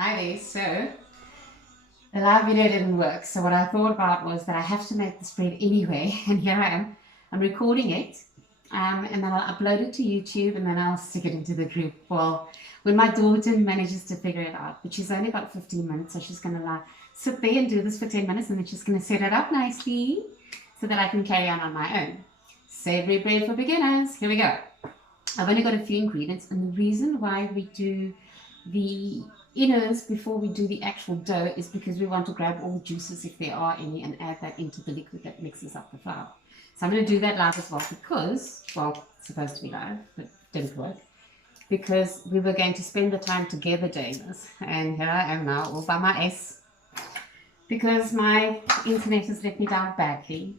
Hi there. So the live video didn't work. So what I thought about was that I have to make this bread anyway. And here I am. I'm recording it. And then I'll upload it to YouTube and then I'll stick it into the group. Well, when my daughter manages to figure it out, but she's only got 15 minutes, so she's going to like sit there and do this for 10 minutes and then she's going to set it up nicely so that I can carry on my own. Savoury bread for beginners. Here we go. I've only got a few ingredients, and the reason why we do the inners before we do the actual dough is because we want to grab all the juices, if there are any, and add that into the liquid that mixes up the flour. So I'm going to do that live as well because, well, it's supposed to be live, but didn't work, because we were going to spend the time together doing this, and here I am now all by my ass because my internet has let me down badly.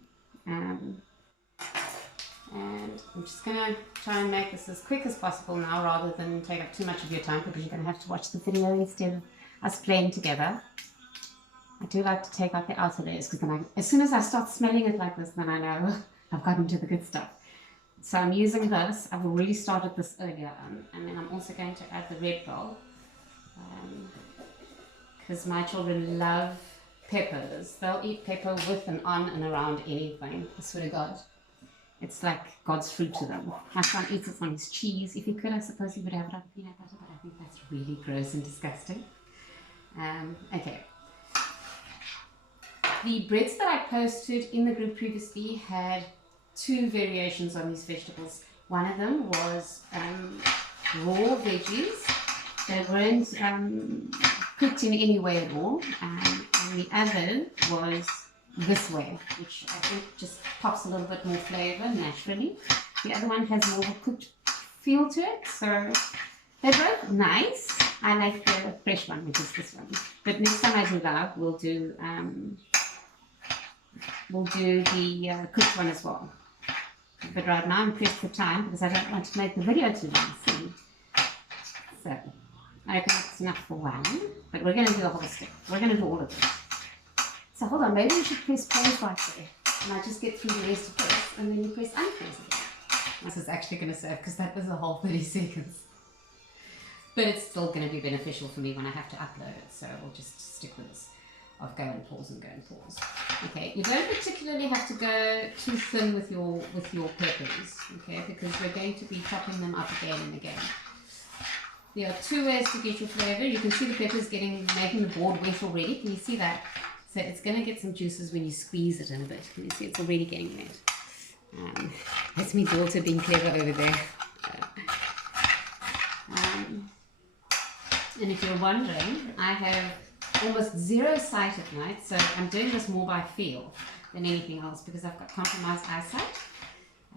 And I'm just going to try and make this as quick as possible now rather than take up too much of your time, because you're going to have to watch the video instead of us playing together. I do like to take out the outer layers because then as soon as I start smelling it like this, then I know I've gotten to the good stuff. So I'm using this. I've already started this earlier on, and then I'm also going to add the red bell because my children love peppers. They'll eat pepper with and on and around anything, I swear to God. It's like God's fruit to them. My son eats it on his cheese. If he could, I suppose he would have it on peanut butter, but I think that's really gross and disgusting. Okay. The breads that I posted in the group previously had two variations on these vegetables. One of them was raw veggies. They weren't cooked in any way at all. And the other was this way, which I think just pops a little bit more flavor naturally. The other one has more of a cooked feel to it, so they're both nice. I like the fresh one, which is this one. But next time I do live, we'll do the cooked one as well. But right now I'm pressed for time because I don't want to make the video too long. See? So I reckon it's enough for one, but we're going to do a whole stick. We're going to do all of this. So hold on, maybe we should press pause right there. And I just get through the rest of this, and then you press unpause again. This is actually going to serve because that was a whole 30 seconds. But it's still going to be beneficial for me when I have to upload it, so we'll just stick with this of go and pause and go and pause. Okay, you don't particularly have to go too thin with your peppers, okay, because we're going to be chopping them up again and again. There are two ways to get your flavor. You can see the peppers making the board wet already. Can you see that? So it's going to get some juices when you squeeze it in a bit. Can you see it's already getting wet? That's my daughter being clever over there. And if you're wondering, I have almost zero sight at night, so I'm doing this more by feel than anything else because I've got compromised eyesight.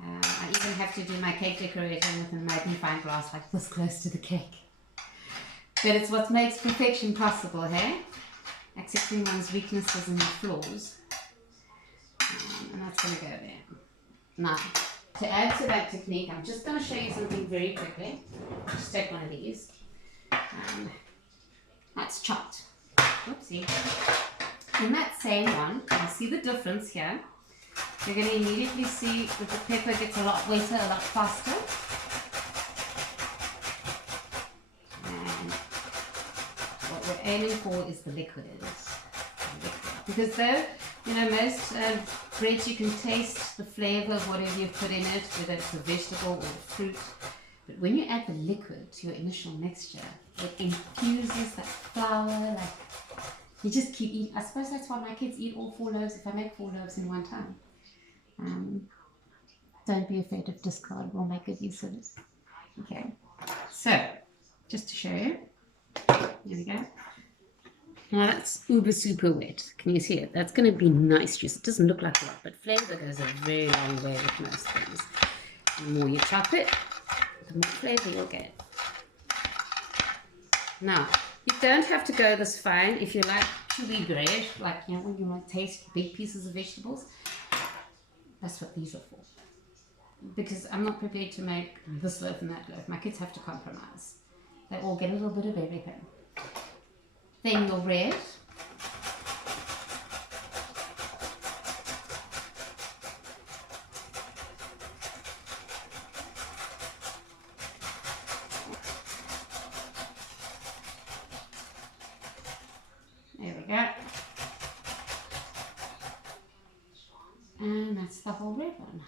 I even have to do my cake decorating with a magnifying glass like this close to the cake. But it's what makes perfection possible, hey? Accepting one's weaknesses and flaws. And that's going to go there. Now, to add to that technique, I'm just going to show you something very quickly. Just take one of these. That's chopped. Oopsie. In that same one, you see the difference here. You're going to immediately see that the pepper gets a lot wetter, a lot faster. What we're aiming for is the liquid in it. Because though, you know, most breads you can taste the flavor of whatever you've put in it, whether it's a vegetable or a fruit. But when you add the liquid to your initial mixture, it infuses that flour, like you just keep eating. I suppose that's why my kids eat all 4 loaves if I make 4 loaves in one time. Don't be afraid of discard, we'll make good use of this. Okay, so just to show you, here we go. Now that's uber super wet. Can you see it? That's going to be nice juice. It doesn't look like a lot, but flavor goes a very long way with most things. The more you chop it, the more flavor you'll get. Now, you don't have to go this fine if you like chewy bread, like, you know, when you want to taste big pieces of vegetables. That's what these are for. Because I'm not prepared to make this loaf and that loaf. My kids have to compromise. They all get a little bit of everything. Then your bread. the whole red one.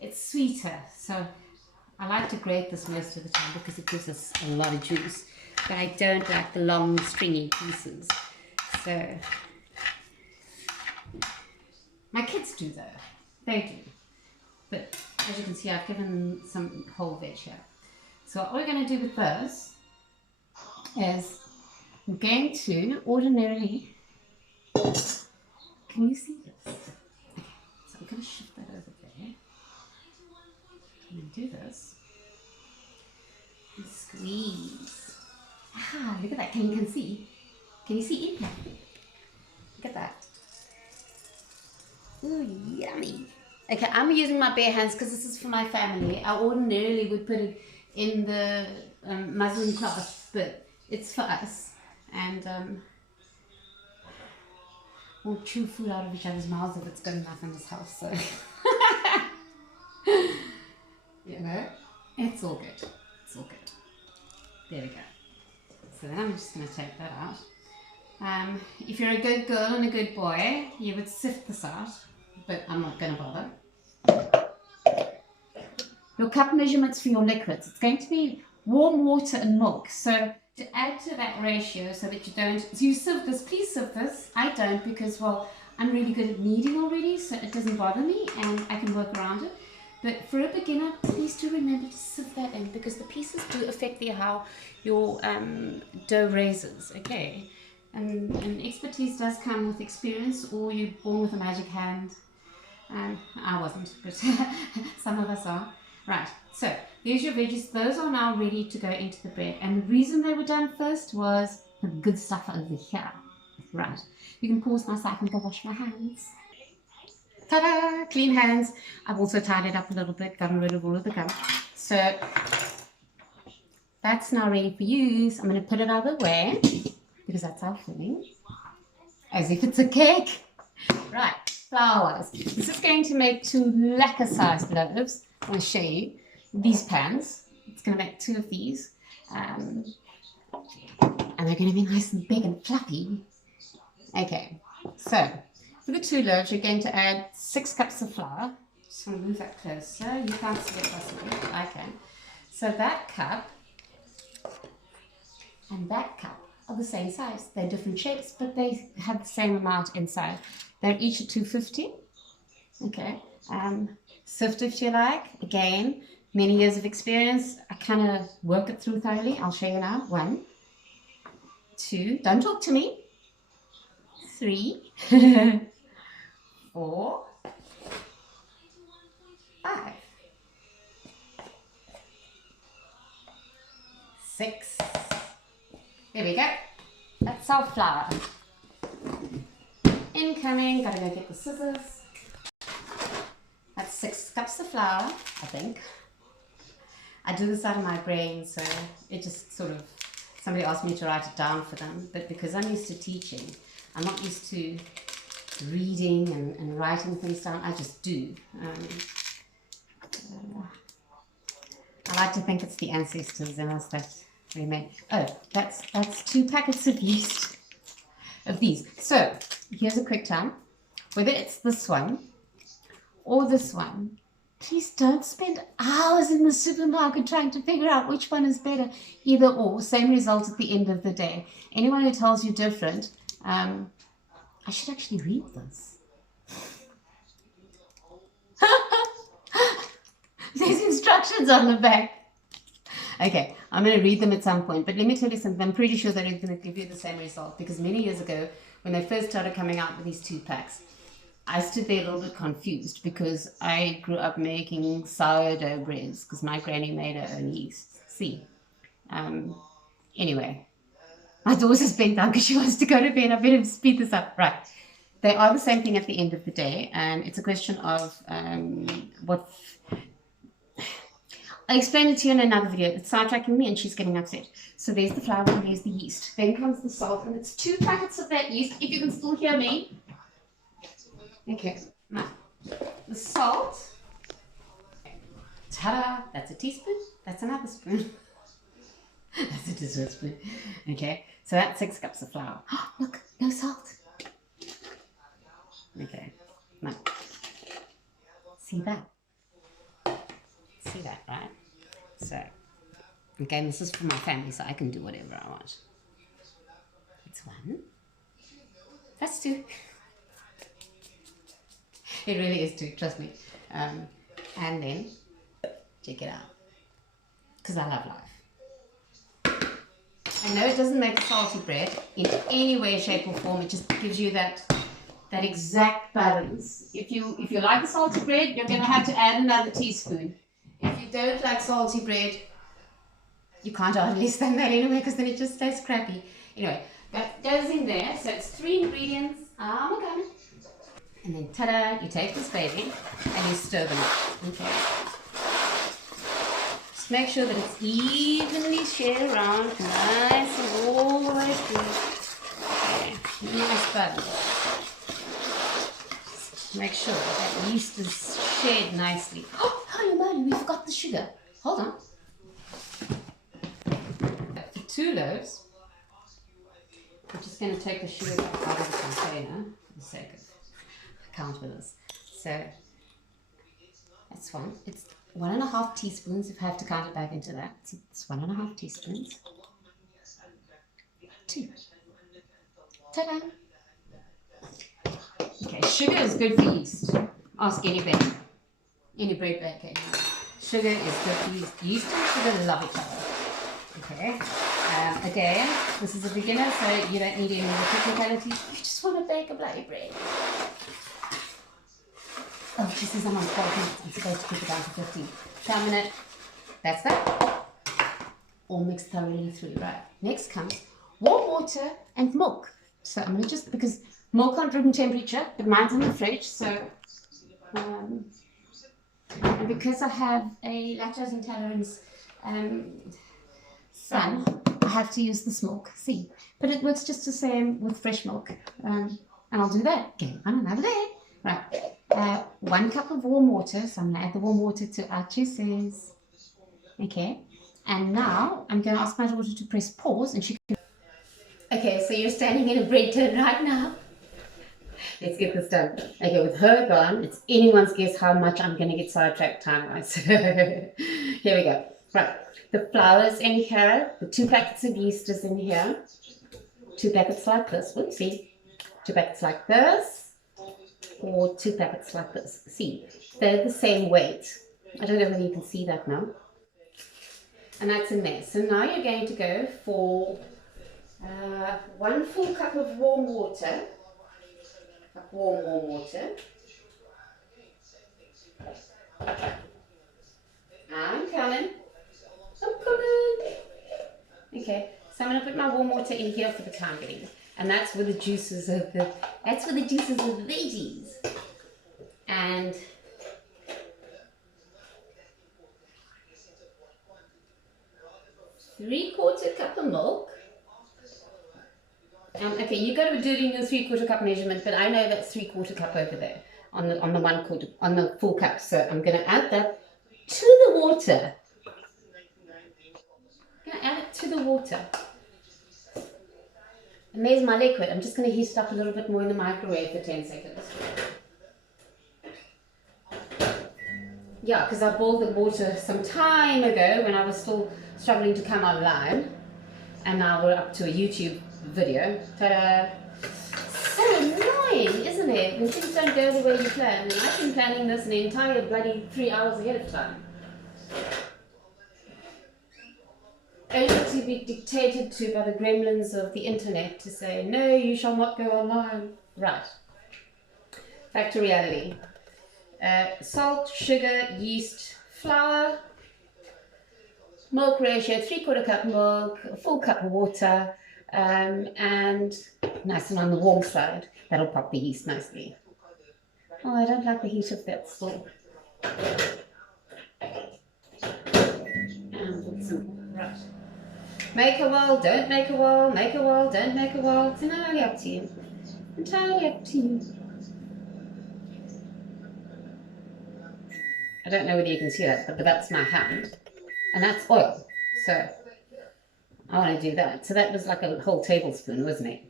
It's sweeter, so I like to grate this most of the time because it gives us a lot of juice, but I don't like the long stringy pieces. So my kids do though, they do. But as you can see, I've given some whole veg here. So what we're going to do with those is I'm going to ordinarily, can you see this? Okay, so I'm going to shift that over there. And do this. And squeeze. Ah, look at that. Can you see? Can you see in there? Look at that. Ooh, yummy. Okay, I'm using my bare hands because this is for my family. I ordinarily would put it in the muslin cloth, but it's for us. And we'll chew food out of each other's mouths if it's good enough in this house. So, you know, it's all good. It's all good. There we go. So then I'm just going to take that out. If you're a good girl and a good boy, you would sift this out, but I'm not going to bother. Your cup measurements for your liquids, it's going to be warm water and milk. So to add to that ratio so that you don't, so you sieve this, please sieve this. I don't because, well, I'm really good at kneading already, so it doesn't bother me and I can work around it. But for a beginner, please do remember to sieve that in because the pieces do affect how your dough raises, okay? And expertise does come with experience, or you're born with a magic hand. I wasn't, but some of us are. Right, so here's your veggies. Those are now ready to go into the bread. And the reason they were done first was the good stuff over here. Right, you can pause now so I can go wash my hands. Ta-da! Clean hands. I've also tied it up a little bit, gotten rid of all of the gum. So that's now ready for use. I'm going to put it out of the way because that's our filling. As if it's a cake. Right, flours. This is going to make 2 lekker sized loaves. I'm going to show you these pans. It's going to make 2 of these. And they're going to be nice and big and fluffy. Okay, so for the 2 loaves, you're going to add 6 cups of flour. Just want to move that closer. You can't see it possibly. I can. So that cup and that cup are the same size. They're different shapes, but they have the same amount inside. They're each at 250. Okay. Sift if you like. Again, many years of experience. I kind of work it through thoroughly. I'll show you now. 1, 2. Don't talk to me. 3, 4, 5, 6. There we go. That's our flour. Incoming. Gotta go get the scissors. That's 6 cups of flour, I think. I do this out of my brain, so it just sort of, somebody asked me to write it down for them, but because I'm used to teaching, I'm not used to reading and writing things down, I just do. I like to think it's the ancestors in us that we made. Oh, that's 2 packets of yeast of these. So here's a quick time. Whether it's this one or this one, please don't spend hours in the supermarket trying to figure out which one is better. Either or, same result at the end of the day. Anyone who tells you different, I should actually read this. There's instructions on the back. Okay, I'm going to read them at some point, but let me tell you something. I'm pretty sure they're going to give you the same result because many years ago, when they first started coming out with these 2 packs, I stood there a little bit confused because I grew up making sourdough breads because my granny made her own yeast. See? Anyway, my daughter's bent down because she wants to go to bed. I better speed this up. Right. They are the same thing at the end of the day, and it's a question of what... I'll explain it to you in another video. It's sidetracking me and she's getting upset. So there's the flour and there's the yeast. Then comes the salt, and it's 2 packets of that yeast, if you can still hear me. Okay, now, the salt, ta-da, that's a teaspoon, that's another spoon, that's a dessert spoon, okay, so that's 6 cups of flour. Oh, look, no salt. Okay, now, See that? See that, right? So, again, this is for my family, so I can do whatever I want. That's one. That's two. It really is two, trust me. And then, check it out. Because I love life. I know it doesn't make a salty bread in any way, shape or form. It just gives you that exact balance. If you like a salty bread, you're going to have to add another teaspoon. If you don't like salty bread, you can't add less than that anyway, because then it just tastes crappy. Anyway, that goes in there. So it's 3 ingredients. I'm okay. And then ta-da, you take this baby and you stir them up. Okay. Just make sure that it's evenly shared around, nice and all the way through. Okay, nice balance. Make sure that yeast is shared nicely. Oh, holy moly, we forgot the sugar. Hold on. For 2 loaves, we're just going to take the sugar out of the container for the sake of count with us. So that's one. It's 1.5 teaspoons if I have to count it back into that. So it's 1.5 teaspoons. 2. Ta-da! Okay, sugar is good for yeast. Ask any baker, any bread baker. Sugar is good for yeast. Yeast and sugar love each other. Okay. Again, this is a beginner, so you don't need any of the technicalities. You just want to bake a bloody bread. Oh, she says I'm on 12 minutes. I'm supposed to keep it down to 15. So I'm gonna, that's that. All mixed thoroughly through, right? Next comes warm water and milk. So I'm gonna just, because milk on room temperature, but mine's in the fridge, so, and because I have a lactose intolerance son, I have to use this milk. See, but it works just the same with fresh milk. And I'll do that again on another day. Right, 1 cup of warm water, so I'm going to add the warm water to our juices. Okay, and now I'm going to ask my daughter to press pause and she can... Okay, so you're standing in a bread tin right now. Let's get this done. Okay, with her gone, it's anyone's guess how much I'm going to get sidetracked time-wise. Here we go. Right, the flour is in here, the 2 packets of yeast is in here, 2 packets like this, whoopsie, 2 packets like this, or 2 packets like this. See, they're the same weight. I don't know whether you can see that now. And that's in there. So now you're going to go for 1 full cup of warm water. Warm water. I'm coming. Okay, so I'm going to put my warm water in here for the time being. And that's where the juices of the veggies. And three-quarter cup of milk. Okay, you got to do it in your 3/4 cup measurement, but I know that's 3/4 cup over there on the full cup. So I'm going to add that to the water. I'm going to add it to the water. And there's my liquid. I'm just going to heat it up a little bit more in the microwave for 10 seconds. Yeah, because I boiled the water some time ago when I was still struggling to come online. And now we're up to a YouTube video. Ta-da! So annoying, isn't it? When things don't go the way you plan. And I've been planning this an entire bloody 3 hours ahead of time. Only to be dictated to by the gremlins of the internet to say, no, you shall not go online. Right. Back to reality. Salt, sugar, yeast, flour, milk ratio, 3/4 cup milk, a full cup of water, and nice and on the warm side. That'll pop the yeast nicely. Oh, I don't like the heat of that still. And simple. Right. Make a wall, don't make a wall, make a wall, don't make a wall. It's entirely up to you. Entirely up to you. I don't know whether you can see that, but that's my hand. And that's oil. So I want to do that. So that was like a whole tablespoon, wasn't it?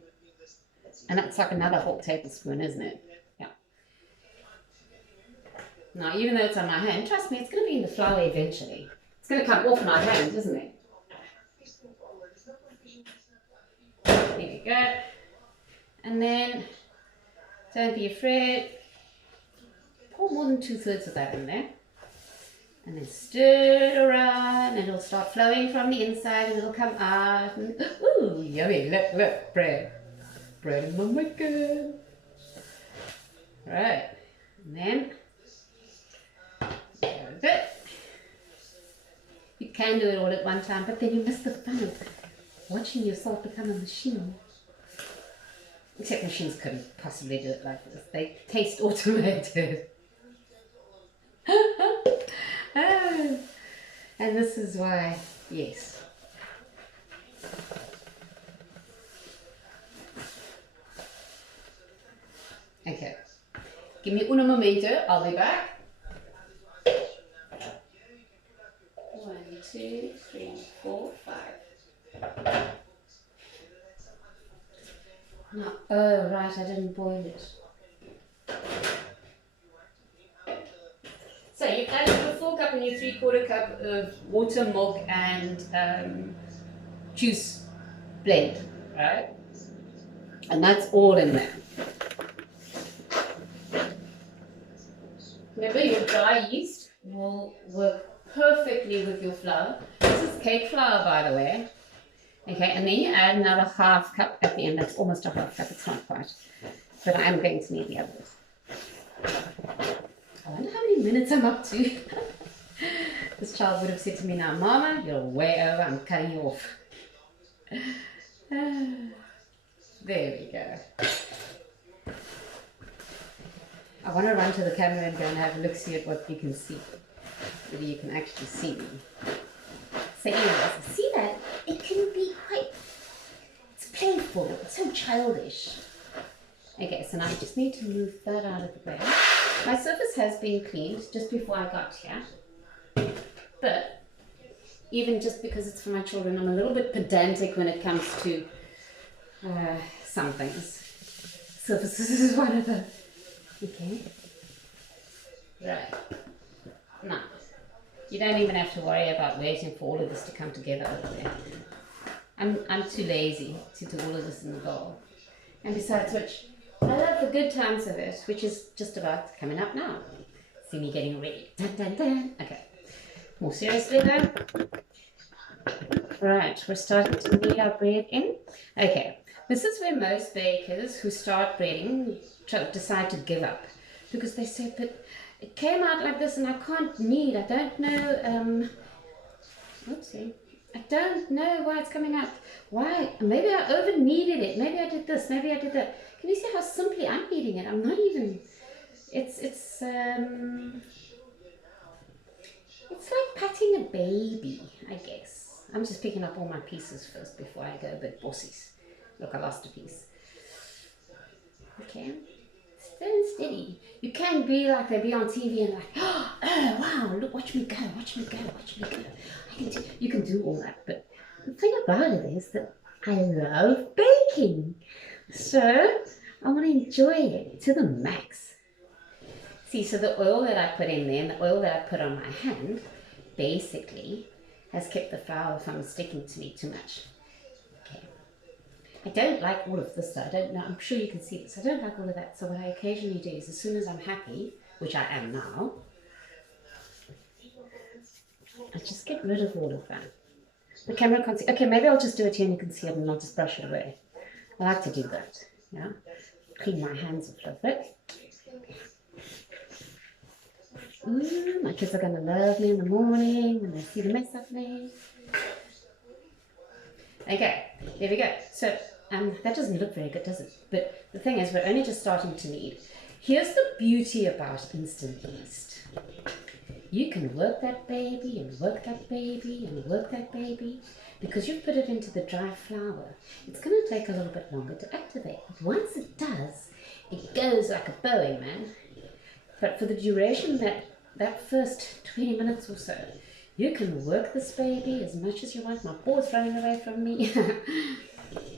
And that's like another whole tablespoon, isn't it? Yeah. Now, even though it's on my hand, trust me, it's going to be in the flour eventually. It's going to come off my hand, isn't it? There we go. And then, don't be afraid. Pour more than 2/3 of that in there. And then stir it around, and it'll start flowing from the inside, and it'll come out. And, ooh, yummy! Look, bread in my making. Right, and then there's it. You can do it all at one time, but then you miss the fun of watching yourself become a machine. Except machines couldn't possibly do it like this. They taste automated. And this is why, yes. Okay. Give me un momento, I'll be back. 1, 2, 3, 4, 5. No. Oh, right, I didn't boil it. So you've added your 4 cup and your 3/4 cup of water, milk, and juice blend, right? And that's all in there. Remember, your dry yeast will work perfectly with your flour. This is cake flour, by the way. Okay, and then you add another 1/2 cup at the end. That's almost a 1/2 cup, it's not quite. But I'm going to need the others. I wonder how many minutes I'm up to. This child would have said to me now, Mama, you're way over, I'm cutting you off. There we go. I want to run to the camera and go and have a look, see at what you can see. Whether you can actually see me. So anyways, see that? It can be quite, it's playful, it's so childish. Okay, so now I just need to move that out of the way. My surface has been cleaned just before I got here. But even just because it's for my children, I'm a little bit pedantic when it comes to some things. Surfaces is one of them. Okay. Right. Now, you don't even have to worry about waiting for all of this to come together over there. I'm too lazy to do all of this in the bowl. And besides which, I love the good times of it, which is just about coming up now. See me getting ready. Dun, dun, dun. Okay. More seriously though. Right, we're starting to knead our bread in. Okay, this is where most bakers who start breading decide to give up. Because they say, but it came out like this and I can't knead. I don't know, oopsie. I don't know why it's coming out. Why? Maybe I over kneaded it. Maybe I did this. Maybe I did that. Can you see how simply I'm kneading it? I'm not even. It's like patting a baby, I guess. I'm just picking up all my pieces first before I go a bit bossies. Look, I lost a piece. Okay. Slow and steady. You can be like they be on TV and like, oh wow, look, watch me go, watch me go, watch me go. You can do all that, but the thing about it is that I love baking. So I want to enjoy it to the max. See, so the oil that I put in there and the oil that I put on my hand basically has kept the flour from sticking to me too much. Okay. I don't like all of this though. I don't know. I'm sure you can see this. I don't like all of that. So what I occasionally do is as soon as I'm happy, which I am now, I just get rid of all of that. The camera can't see. Okay, maybe I'll just do it here and you can see it and I'll just brush it away. I like to do that. Yeah. Clean my hands a little bit. Ooh, my kids are going to love me in the morning when they see the mess I've made. Okay, there we go. So that doesn't look very good, does it? But the thing is, we're only just starting to knead. Here's the beauty about instant yeast. You can work that baby and work that baby and work that baby because you've put it into the dry flour. It's going to take a little bit longer to activate. But once it does, it goes like a Boeing, man. But for the duration that first 20 minutes or so, you can work this baby as much as you want. My paws running away from me.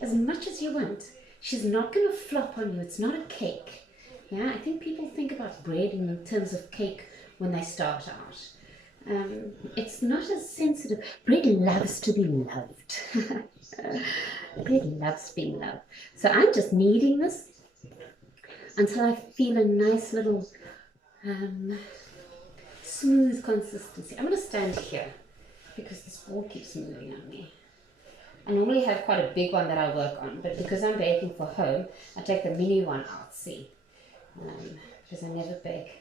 As much as you want. She's not going to flop on you. It's not a cake. Yeah, I think people think about bread in terms of cake when they start out. It's not as sensitive. Bread loves to be loved. Bread loves being loved. So I'm just kneading this until I feel a nice little smooth consistency. I'm going to stand here because this board keeps moving on me. I normally have quite a big one that I work on, but because I'm baking for home, I take the mini one out, see, because I never bake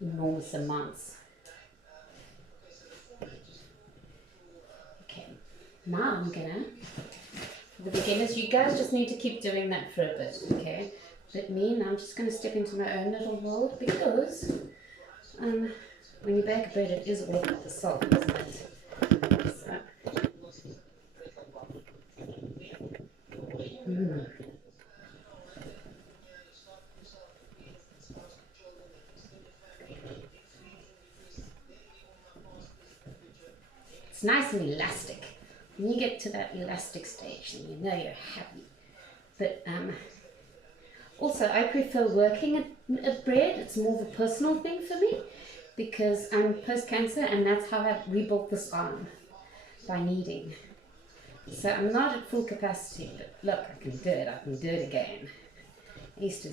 enormous amounts. Okay, now I'm gonna, for the beginners, you guys just need to keep doing that for a bit, okay? But me, now I'm just gonna step into my own little world, because when you bake bread, it is all about the salt, isn't it? So, it's nice and elastic. When you get to that elastic stage, then you know you're happy. But also, I prefer working at bread. It's more of a personal thing for me because I'm post-cancer, and that's how I rebuilt this arm, by kneading. So I'm not at full capacity, but look, I can do it. I can do it again. I used to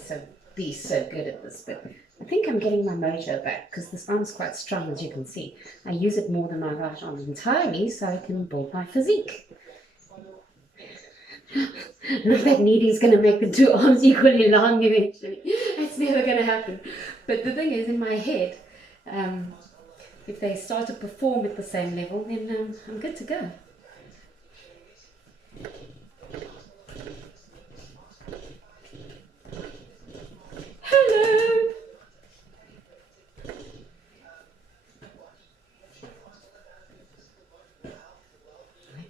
be so good at this, but I think I'm getting my mojo back because this arm's quite strong, as you can see. I use it more than my right arm entirely so I can build my physique. Not that kneading's going to make the two arms equally long eventually. That's never going to happen. But the thing is, in my head, if they start to perform at the same level, then I'm good to go. Hello!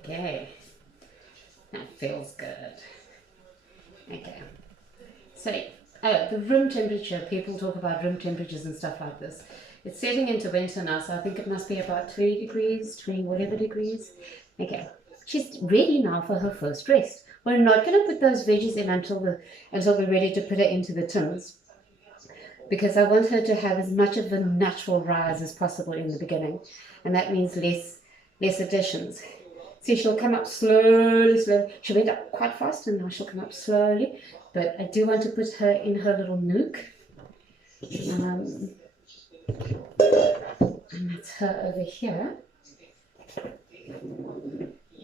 Okay, that feels good. Okay, so the room temperature, people talk about room temperatures and stuff like this. It's setting into winter now, so I think it must be about 20 degrees, 20 whatever degrees. Okay, she's ready now for her first rest. We're not going to put those veggies in until we're ready to put her into the tins, because I want her to have as much of a natural rise as possible in the beginning, and that means less additions. See, she'll come up slowly. She went up quite fast, and now she'll come up slowly, but I do want to put her in her little nook. And that's her over here.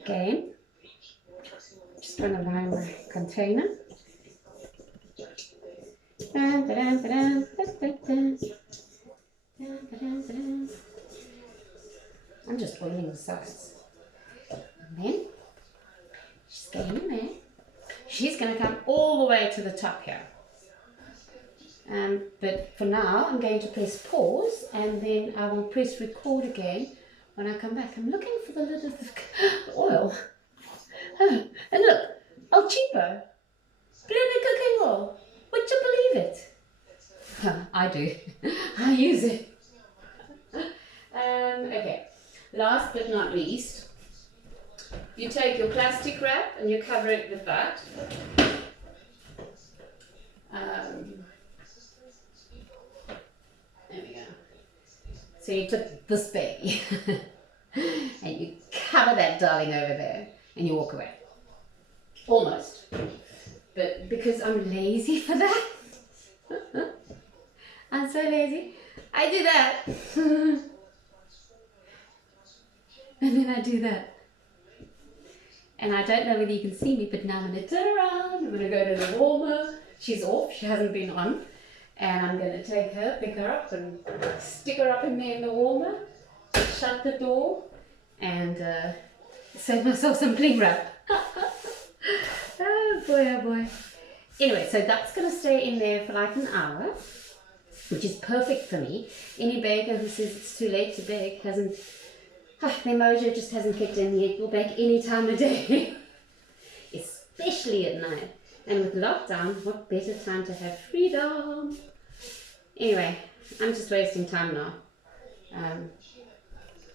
Again, just going to line my container. I'm just oiling the sides. And then she's getting in there. She's going to come all the way to the top here. But for now, I'm going to press pause, and then I will press record again when I come back. I'm looking for the lid of the oil. Oh, and look, El Cheapo, blended cooking oil. Would you believe it? I do. I use it. Okay, last but not least, you take your plastic wrap and you cover it with that. There we go. So you took this baby and you cover that darling over there and you walk away. Almost. But because I'm lazy for that, I'm so lazy, I do that. And then I do that. And I don't know whether you can see me, but now I'm going to turn around, I'm going to go to the warmer. She's off, she hasn't been on. And I'm going to take her, pick her up and stick her up in there in the warmer, shut the door, and save myself some cling wrap. Oh boy, oh boy. Anyway, so that's going to stay in there for like an hour, which is perfect for me. Any baker who says it's too late to bake hasn't, their mojo just hasn't kicked in yet. We'll bake any time of day, especially at night. And with lockdown, what better time to have freedom? Anyway, I'm just wasting time now.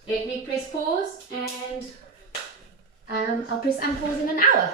Let me press pause, and I'll press unpause in an hour.